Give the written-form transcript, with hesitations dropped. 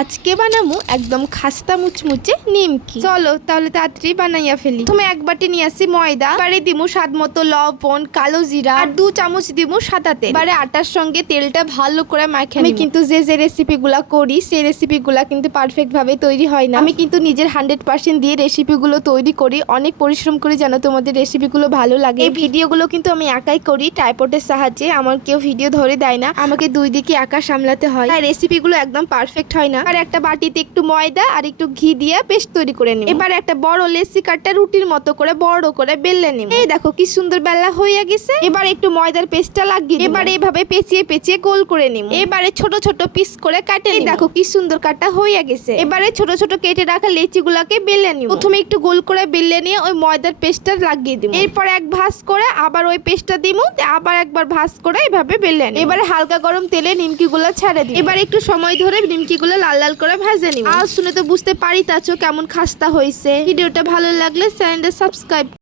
আজকে বানামু একদম খাস্তা মুচমুচে নিমকি। চলো তাহলে তাড়াতাড়ি বানাইয়া ফেলি। তুমি এক বাটি নিয়ে আসি ময়দা, এবারে দিমু স্বাদ মতো লবণ, কালো জিরা আর 2 চামচ দিমু সাদা তেল। এবারে আটার সঙ্গে তেলটা ভালো করে মাখিয়ে নিব। আমি কিন্তু যে রেসিপি গুলা করি সেই রেসিপি গুলা কিন্তু পারফেক্ট ভাবে তৈরি হয় না। আমি কিন্তু নিজের 100% দিয়ে রেসিপি গুলো তৈরি করি, অনেক পরিশ্রম করি যেন তোমাদের রেসিপি গুলো ভালো লাগে। এই ভিডিও গুলো কিন্তু আমি একাই করি ট্রাইপডের সাহায্যে, আমার কেউ ভিডিও ধরে দেয় না, আমাকে দুই দিকে একা সামলাতে হয়, তাই রেসিপি গুলো একদম পারফেক্ট হয় না। আর একটা বাটিতে একটু ময়দা আর একটু ঘি দিয়ে পেস্ট তৈরি করে নিব। এবার একটা বড় লেচি কাটটা রুটির মতো করে বড় করে বেললে নিব। এই দেখো কি সুন্দর বেলা হয়ে গেছে। এবার একটু ময়দার পেস্টটা লাগিয়ে এবার এইভাবে পেঁচিয়ে পেঁচিয়ে গোল করে নিব। এবারে ছোট ছোট পিস করে কাটে নিব। দেখো কি সুন্দর কাটা হয়ে গেছে। এবারে ছোট ছোট কেটে রাখা লেচি গুলাকে বেলে নিব। প্রথমে একটু গোল করে বেলে নিয়ে ওই ময়দার পেস্টটা লাগিয়ে দিব। এরপর এক ভাঁজ করে আবার ওই পেস্টটা দিব, আবার একবার ভাঁজ করে এইভাবে বেলে নিব। এবারে হালকা গরম তেলে নিমকি গুলা ছেড়ে দিব। এবার একটু সময় ধরে নিমকি গুলো লাল লাল করে ভেজে নিব। আজ শুনে তো বুঝতে পারিতাছো কেমন খাস্তা হয়েছে। ভিডিওটা ভালো লাগলে চ্যানেলটা সাবস্ক্রাইব